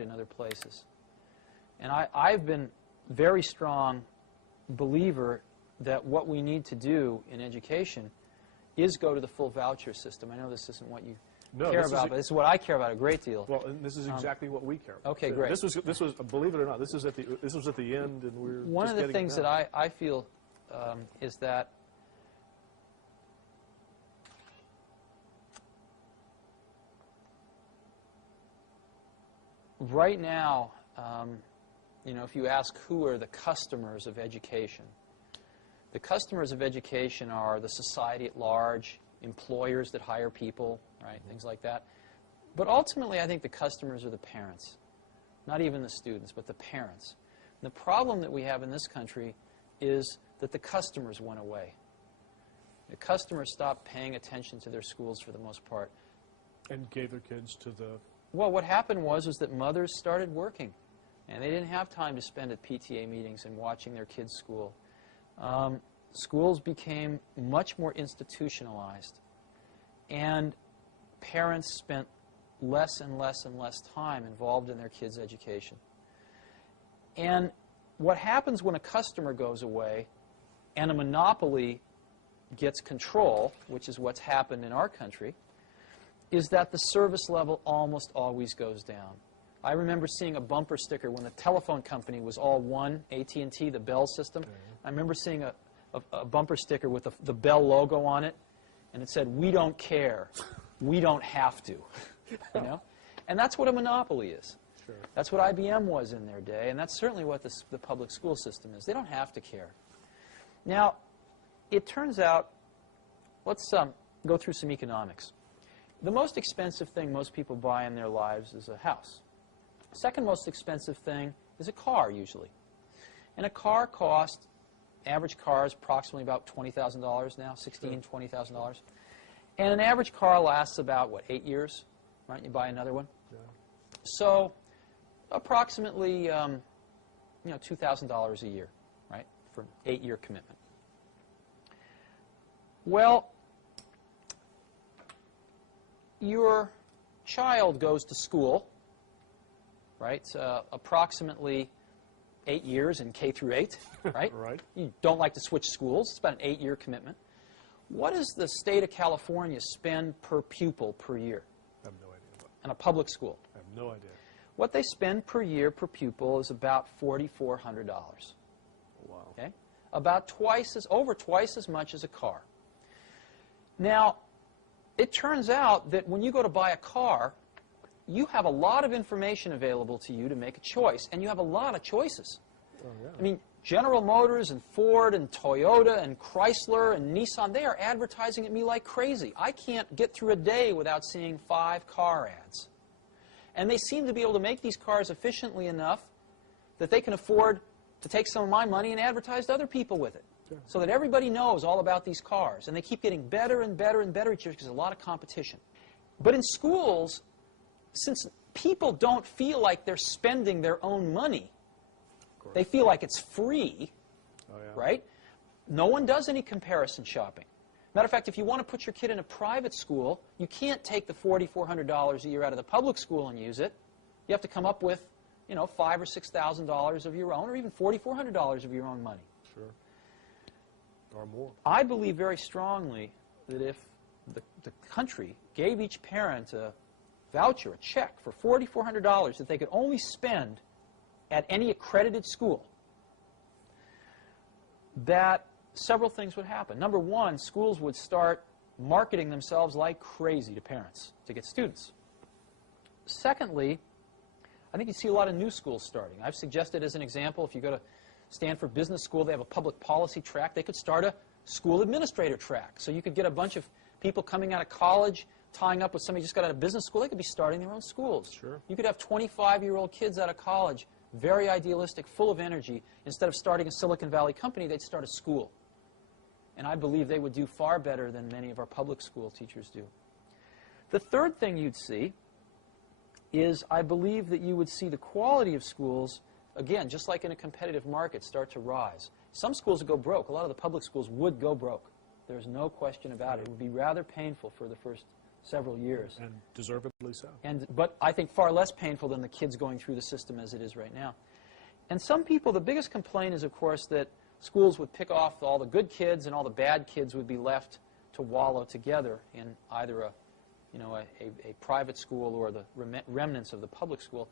in other places. And I've been very strong believer that what we need to do in education is go to the full voucher system. I know this isn't what you care about, but this is what I care about a great deal. Well, and this is exactly what we care about. Okay, So great. This was, believe it or not, this was at the end, and we're one just of the getting things it now. that I feel is that right now, you know, if you ask who are the customers of education, the customers of education are the society at large, employers that hire people, right, things like that. But ultimately, I think the customers are the parents, not even the students, but the parents. And the problem that we have in this country is that the customers went away. The customers stopped paying attention to their schools for the most part. And gave their kids to the... Well, what happened was that mothers started working, and they didn't have time to spend at PTA meetings and watching their kids' school. Schools became much more institutionalized, and parents spent less and less and less time involved in their kids' education. And what happens when a customer goes away and a monopoly gets control, which is what's happened in our country, is that the service level almost always goes down. I remember seeing a bumper sticker when the telephone company was all one, AT&T, the Bell system. I remember seeing a bumper sticker with the Bell logo on it, and it said, "We don't care. We don't have to." You know? And that's what a monopoly is. Sure. That's what IBM was in their day, and that's certainly what the public school system is. They don't have to care. Now, it turns out, let's go through some economics. The most expensive thing most people buy in their lives is a house. The second most expensive thing is a car, usually. And a car costs, average car is approximately about $20,000 now, $16,000, $20,000. And an average car lasts about, what, 8 years? Right? You buy another one. Yeah. So approximately, you know, $2,000 a year, right, for an 8-year commitment. Well, your child goes to school, right, approximately 8 years in K through 8, right? Right. You don't like to switch schools. It's about an 8-year commitment. What does the state of California spend per pupil per year? I have no idea. In a public school? I have no idea. What they spend per year per pupil is about $4,400. Wow. Okay? About over twice as much as a car. Now, it turns out that when you go to buy a car, you have a lot of information available to you to make a choice, and you have a lot of choices. Oh, yeah. I mean, General Motors and Ford and Toyota and Chrysler and Nissan, they are advertising at me like crazy. I can't get through a day without seeing 5 car ads. And they seem to be able to make these cars efficiently enough that they can afford to take some of my money and advertise to other people with it. Sure. So that everybody knows all about these cars. And they keep getting better and better and better each year because there's a lot of competition. But in schools, since people don't feel like they're spending their own money, they feel like it's free, right? No one does any comparison shopping. Matter of fact, if you want to put your kid in a private school, you can't take the $4,400 a year out of the public school and use it. You have to come up with, you know, $5,000 or $6,000 of your own, or even $4,400 of your own money. Sure. Or more. I believe very strongly that if the country gave each parent a voucher, a check for $4,400 that they could only spend at any accredited school, that several things would happen. Number one, schools would start marketing themselves like crazy to parents to get students. Secondly, I think you see a lot of new schools starting. I've suggested as an example, if you go to Stanford Business School, they have a public policy track. They could start a school administrator track. So you could get a bunch of people coming out of college, tying up with somebody who just got out of business school. They could be starting their own schools. Sure. You could have 25-year-old kids out of college, very idealistic, full of energy. Instead of starting a Silicon Valley company, they'd start a school. And I believe they would do far better than many of our public school teachers do. The third thing you'd see is I believe that you would see the quality of schools, again, just like in a competitive market, start to rise. Some schools would go broke. A lot of the public schools would go broke. There's no question about it. It would be rather painful for the first several years. And deservedly so. But I think far less painful than the kids going through the system as it is right now. And some people, the biggest complaint is, of course, that schools would pick off all the good kids and all the bad kids would be left to wallow together in either a private school or the remnants of the public school.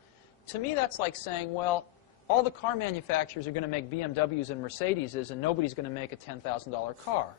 To me, that's like saying, well, all the car manufacturers are going to make BMWs and Mercedeses, and nobody's going to make a $10,000 car.